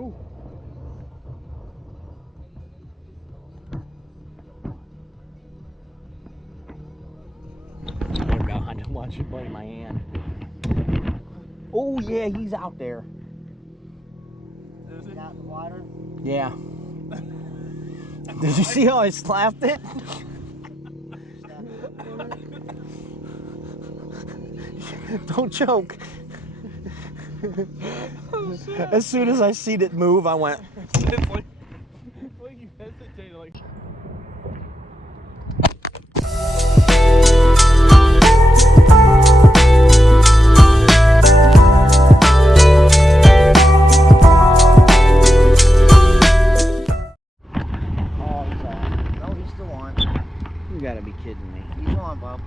Ooh. Oh God, watch it bite my hand. Oh yeah, he's out there. Is it out in the water? Yeah. Did you see how I slapped it? Don't choke. Oh, as soon as I seen it move, I went. It's like you hesitated, like. Oh, he's on. No, he's still on. You gotta be kidding me. He's on, Bob.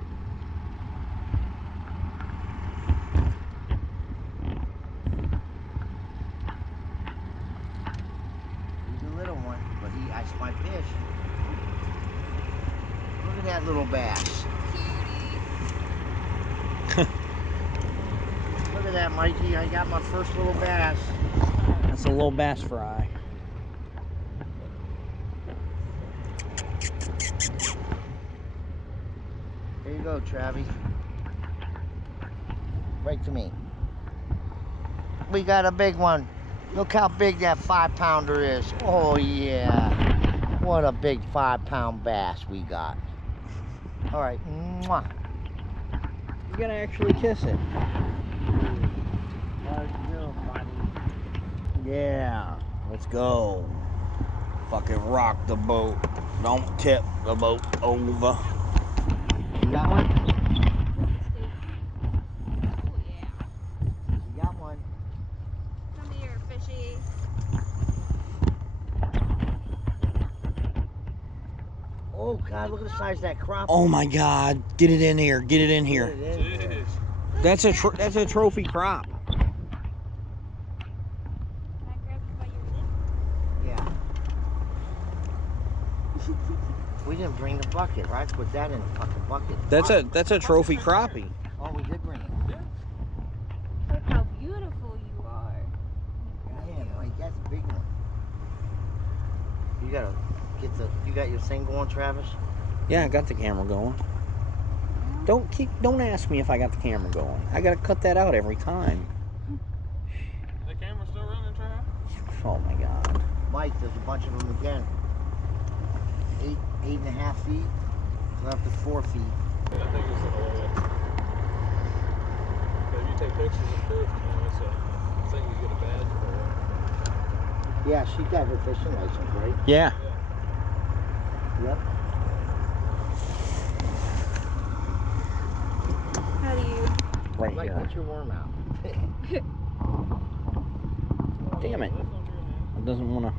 He's a little one, but I my fish. Look at that little bass. Look at that, Mikey. I got my first little bass. That's a little bass fry. Here you go, Travie. Right to me. We got a big one. Look how big that 5-pounder is. Oh, yeah. What a big 5-pound bass we got. All right. Mwah. You gotta actually kiss it. Yeah. Let's go. Fucking rock the boat. Don't tip the boat over. You got one? Oh yeah. You got one. Come here, fishy. Oh, God, look at the size of that crappie. Oh my God! Get it in here! Get it in here! Get it in there. Jeez. That's a trophy crop. Can I grab you by your lip? Yeah. We didn't bring the bucket, right? Put that in the fucking bucket. That's a trophy crappie. Oh, we did bring it. Look how beautiful you are. Man, like, that's a big one. You gotta get the. You got your thing going, Travis? Yeah, I got the camera going. Don't ask me if I got the camera going. I gotta cut that out every time. The camera's still running, Trav? Oh my God. Mike, there's a bunch of them again. 8.5 feet. We're up to 4 feet. Yeah, I think it's if you take pictures of fish, it's a thing you get a badge for. Yeah, she got her fishing license, right? Yeah. Yep. How do you? Right Mike, here. put your worm out. Damn it. It doesn't want to.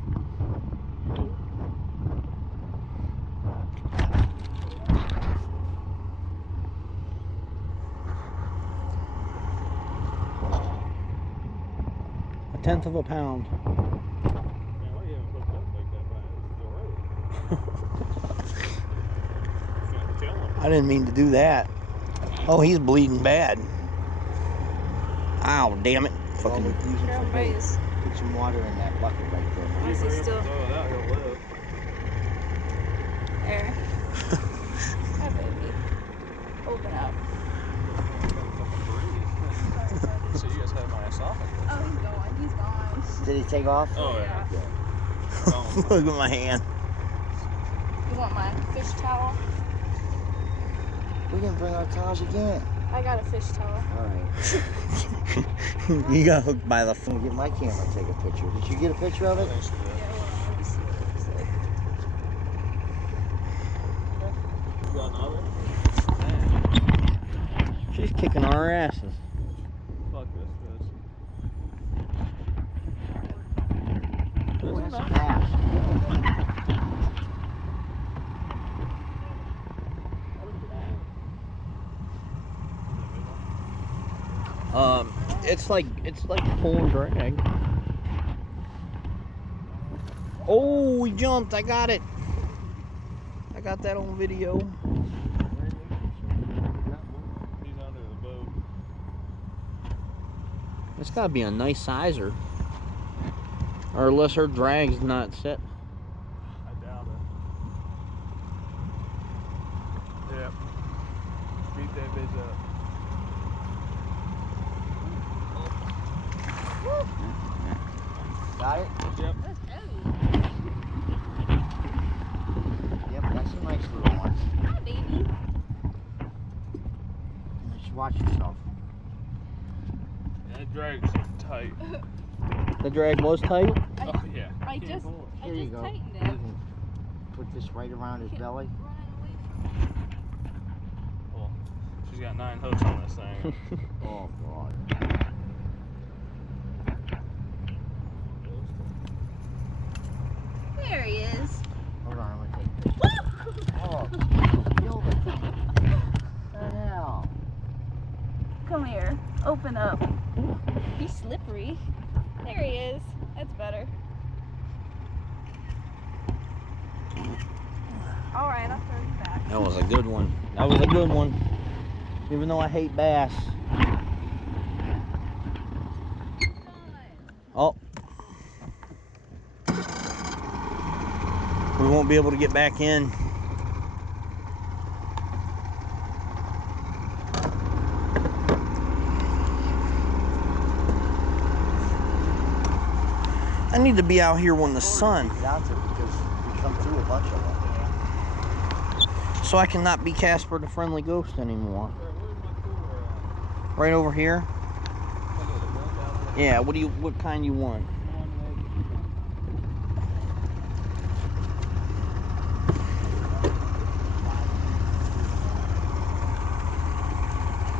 A 1/10 of a pound. I didn't mean to do that. Oh, he's bleeding bad. Ow, damn it. Fucking. Use it for Grab bait. his. Put some water in that bucket right there. Why is he still live. there? Hi, baby. Open up. So you guys have my esophagus. Oh, he's gone. He's gone. Did he take off? Oh, yeah. Look at my hand. You want my fish towel? We didn't bring our towels again. I got a fish towel. All right. You got hooked by the I'm gonna get my camera and take a picture. Did you get a picture of it? Yeah, well, let me see what it looks like. She's kicking our asses. Fuck this fish. Oh, that's a bass. It's like pulling drag. Oh, we jumped! I got it. I got that on video. He's under the boat. It's gotta be a nice sizer. Or unless her drag's not set. I doubt it. Yep. Beat that bitch up. Got it? Yep. That's heavy. Yep, that's a nice little one. Hi, baby. Just watch yourself. Yeah, that drag's tight. The drag was tight? Oh, yeah. I Can't just, pull it. I Here you just go. tightened You it. can put this right around his belly. Well, she's got 9 hooks on this thing. Oh, God. There he is. Hold on, I'm going to take this. Oh, kill the thing. What the hell? Come here. Open up. He's slippery. There he is. That's better. Alright, I'll throw you back. That was a good one. That was a good one. Even though I hate bass. Oh. We won't be able to get back in. I need to be out here when the sun, Get out there because we come through a bunch of them. so I cannot be Casper the Friendly Ghost anymore. Where's my cooler at? Right over here. I got a gun down there. Yeah. What kind you want?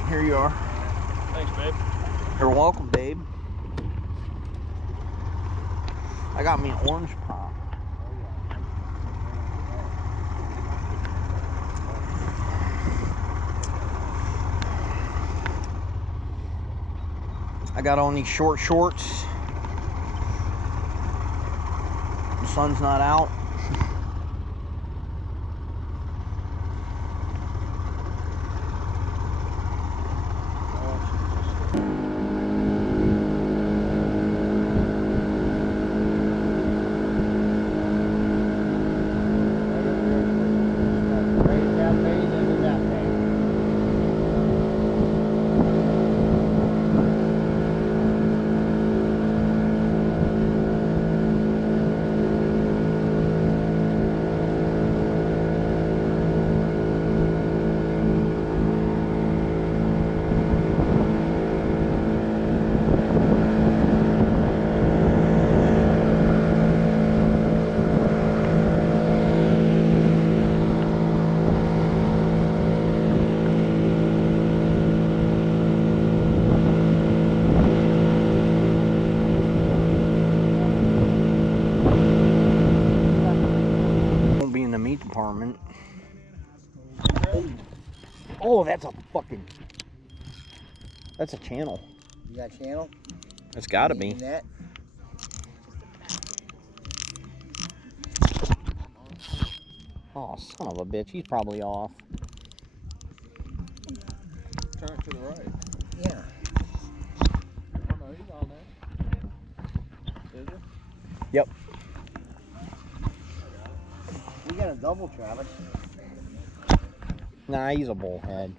Here you are. Thanks, babe. You're welcome, babe. I got me an orange pop. I got on these short shorts. The sun's not out. Department. Oh, that's a channel. You got channel? That's gotta be. Net? Oh, son of a bitch. He's probably off. Turn it to the right. Yeah. Oh, no, he's on there. Is he? Yep. We got a double, Travis. Nah, he's a bullhead.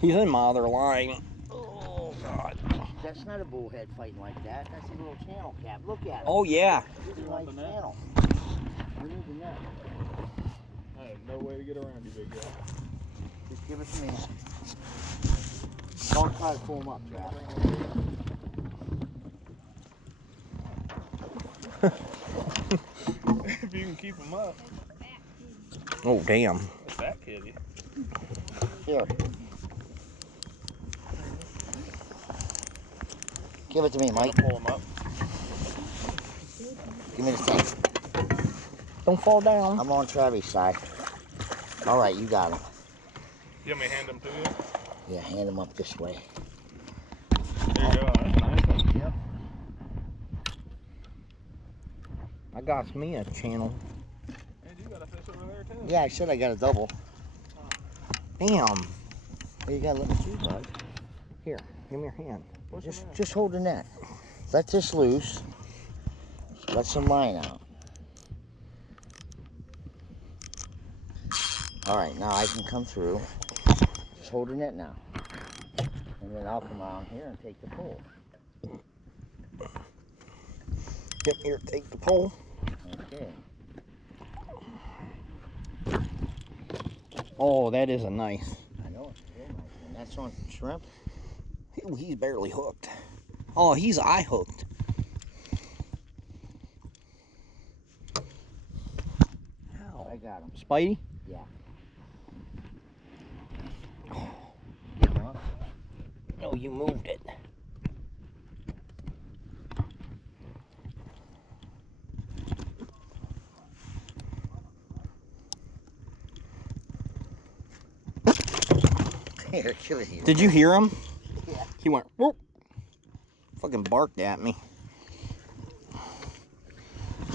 He's in my other line. Oh, God. That's not a bullhead fighting like that. That's a little channel cap. Look at it. Oh, yeah. This is a nice channel. Where is the net? I have no way to get around you, big guy. Just give it to me. Don't try to pull him up, Travis. If you can keep him up. Oh, damn. That's that kitty. Here. Give it to me, Mike. Pull him up. Give me the thing. Don't fall down. I'm on Travie's side. All right, you got him. You want me to hand him to you? Yeah, hand him up this way. There you go. That's nice. Yep. I got me a channel. Hey, you got a fish over there, too. Yeah, I said I got a double. Damn. Hey, you gotta let me see, bud. Here, give me your hand. Just hold the net. Let this loose. Let some line out. All right, now I can come through. Just hold the net now. And then I'll come around here and take the pole. Yep, here, take the pole. Okay. Oh, that is a nice. I know it's real nice. And that's on shrimp. Ooh, he's barely hooked. Oh, he's eye hooked. Ow. I got him. Spidey? Yeah. Get him off. No, you moved it. Here, give it here. Did you hear him? Yeah. He went, whoop. Fucking barked at me.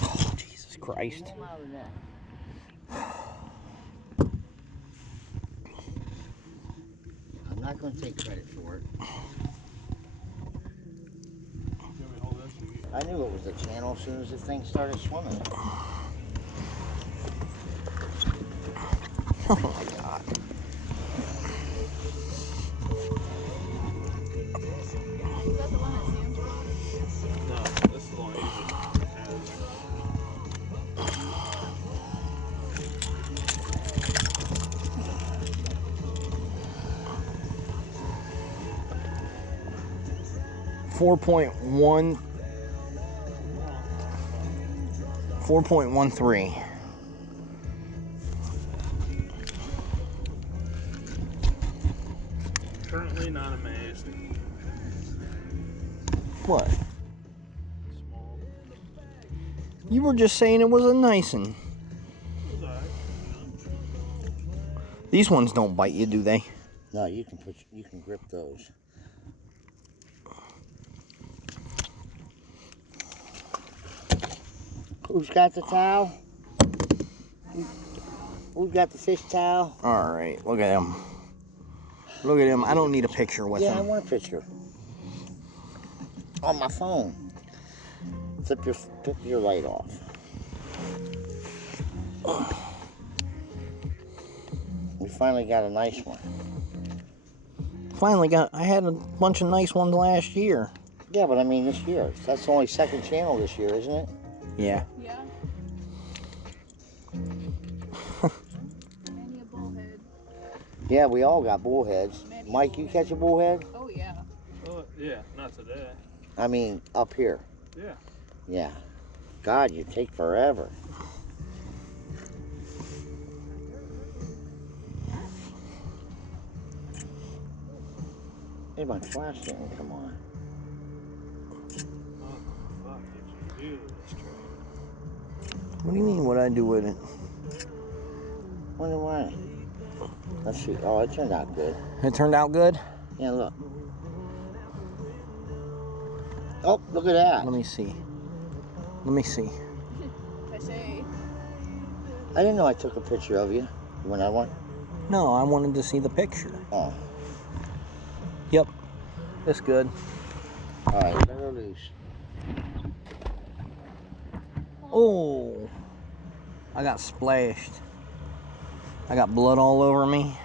Oh, Jesus Christ. Pull him out of the net. I'm not going to take credit for it. I knew it was the channel as soon as the thing started swimming. Oh my God. Is that the one that Sam brought? No, this is the one you just 4.13. currently not amazed. What? Small. You were just saying it was a nice one. It was alright. These ones don't bite you, do they? No, you can grip those. Who's got the towel? Who's got the fish towel? All right, look at him. Look at him. I don't need a picture with Yeah, I him. want a picture. On my phone. Flip your light off. We finally got a nice one. I had a bunch of nice ones last year. Yeah, but I mean this year. That's only second channel this year, isn't it? Yeah. Yeah. Many a bullhead. Yeah, we all got bullheads. Many Mike, you catch a bullhead? Oh yeah. Oh, yeah, not today. I mean, up here. Yeah. Yeah. God, you take forever. Hey, my flash didn't come on. What the fuck did you do to this tree? What do you mean, what I do with it? Wonder why. Let's see. Oh, it turned out good. It turned out good? Yeah, look. Oh, look at that. Let me see. Let me see. Cachet. I didn't know I took a picture of you when I went. No, I wanted to see the picture. Oh, Yep. It's good. all right. Let her loose. Oh. I got splashed. I got blood all over me.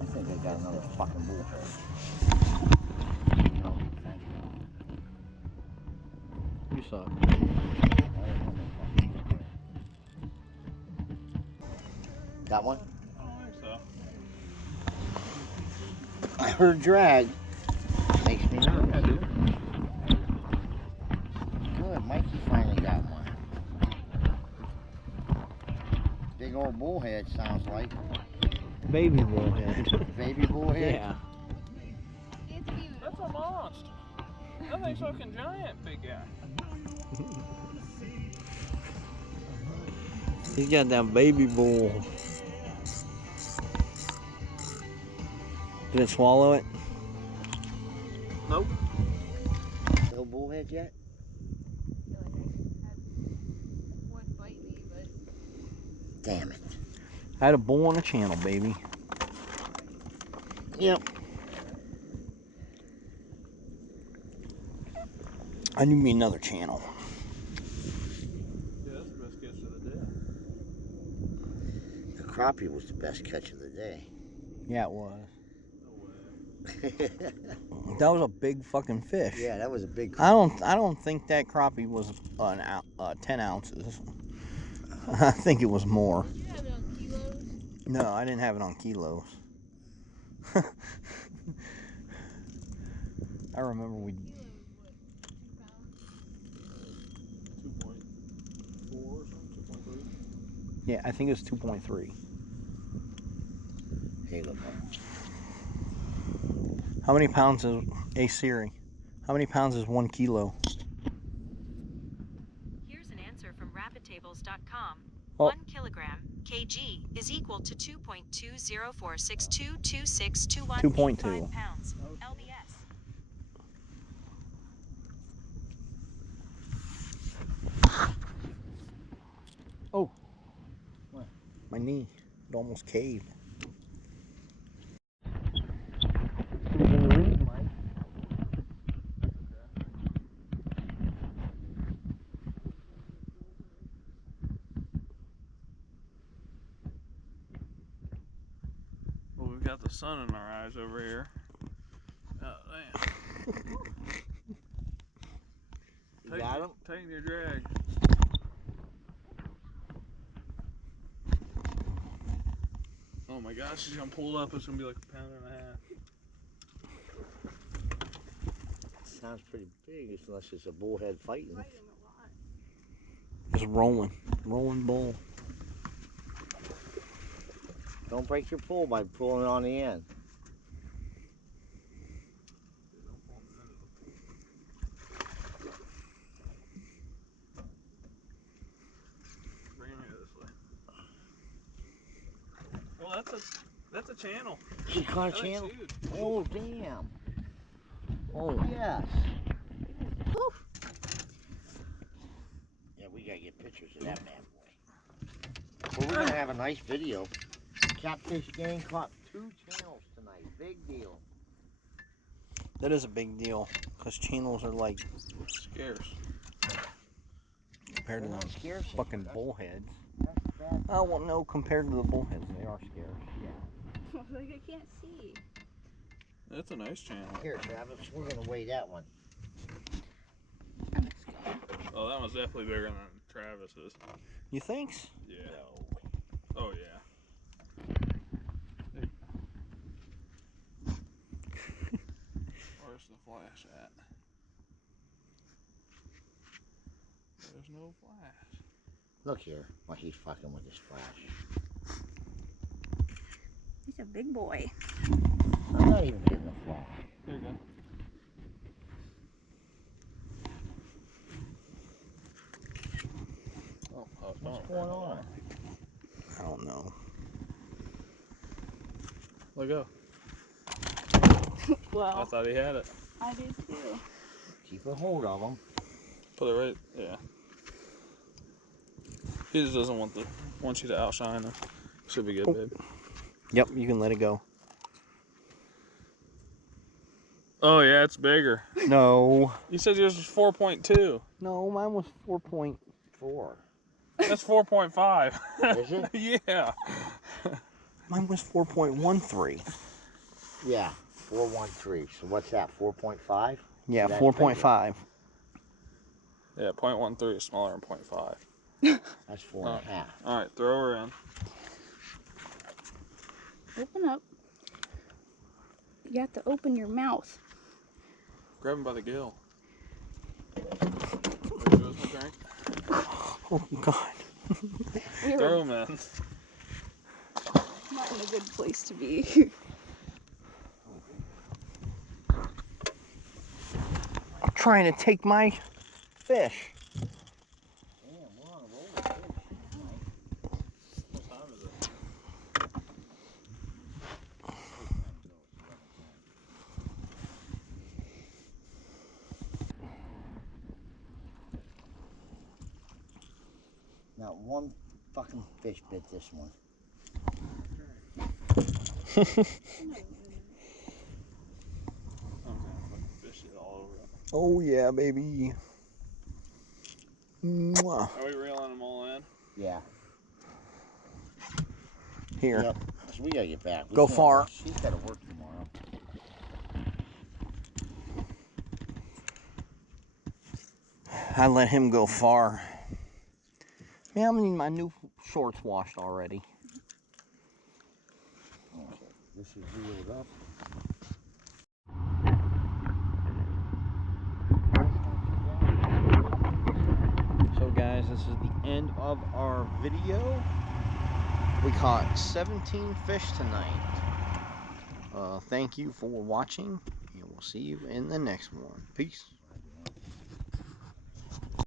I think I got another fucking bullhead. No, thank you. You suck. Got one? I don't think so. I heard drag. Makes me nervous. Good, Mikey finally got one. Big old bullhead sounds like. Baby bullhead. Baby bullhead? Yeah. It's cute. That's a monster. That thing's fucking giant, big guy. He's got that baby bull. Did it swallow it? Nope. No bullhead yet? I feel like I had one bite me, but Damn it. I had a bull on the channel, baby. Yep. I need me another channel. Yeah, that's the best catch of the day. The crappie was the best catch of the day. Yeah, it was. No way. That was a big fucking fish. Yeah, that was a big I crappie. don't think that crappie was 10 ounces. I think it was more. Did you have it on kilos? No, I didn't have it on kilos. I remember we. Kilo is what, 2 pounds? 2.4 or something, 2.3. Yeah, I think it was 2.3. Hey, look. How many pounds is a Siri? How many pounds is 1 kilo? Here's an answer from rapidtables.com. Oh. 1 kilogram, kg, is equal to 2.20462262185 2.2. pounds, lbs. Oh. What? My knee. It almost caved. Well, we've got the sun in our eyes over here. Oh, damn. You got him? Tighten your drag. Oh my gosh, she's gonna pull up. It's gonna be like a pound and a half. Sounds pretty big, unless it's a bullhead fighting. Fight him a lot. Just rolling bull. Don't break your pole by pulling it on the end. Bring him here this way. Well, that's a channel. She caught a That's channel? huge. Oh, damn. Oh, yes. Woo. Yeah, we gotta get pictures of that bad boy. Well, we're gonna have a nice video. Catfish gang caught 2 channels tonight. Big deal. That is a big deal because channels are like Scarce. compared to They're the not scarce fucking anymore. bullheads. That's bad. Oh well, no, compared to the bullheads, they are scarce. Like I can't see. That's a nice channel. Here, Travis, we're gonna weigh that one. Oh, that one's definitely bigger than Travis's. You think? Yeah. No. Oh yeah. Where's the flash at? There's no flash. Look here, while he's fucking with his flash. He's a big boy. I'm not even getting the flash. There you go. What's going on? I don't know. Let go. I Well, thought he had it. I did too. Keep a hold of him. Put it right. Yeah. He just doesn't want you to outshine him. Should be good, Oh. babe. Yep, you can let it go. Oh yeah, it's bigger. No. You said yours was 4.2. No, mine was 4.4. That's 4.5. Is it? Yeah. Mine was 4.13. Yeah, 413. So what's that, 4.5? Yeah, That's 4.5. Yeah, 0.13 is smaller than 0.5. That's 4.5. All right, throw her in. Open up. You have to open your mouth. Grab him by the gill. There goes my drink. Oh God. We Throw were him in. not in a good place to be. Trying to take my fish. Damn, we're on a roll of fish. What time is it? Not one fucking fish bit this one. I'm gonna fucking fish it all over it. Oh yeah, baby. Mwah. Are we reeling them all in? Yeah. Here. Yep. 'Cause we gotta get back. We Go can't far. rush. She's gotta work tomorrow. I let him go far. Man, I'm getting my new shorts washed already. This is reeled up. So guys, this is the end of our video. We caught 17 fish tonight. Thank you for watching, and we'll see you in the next one. Peace.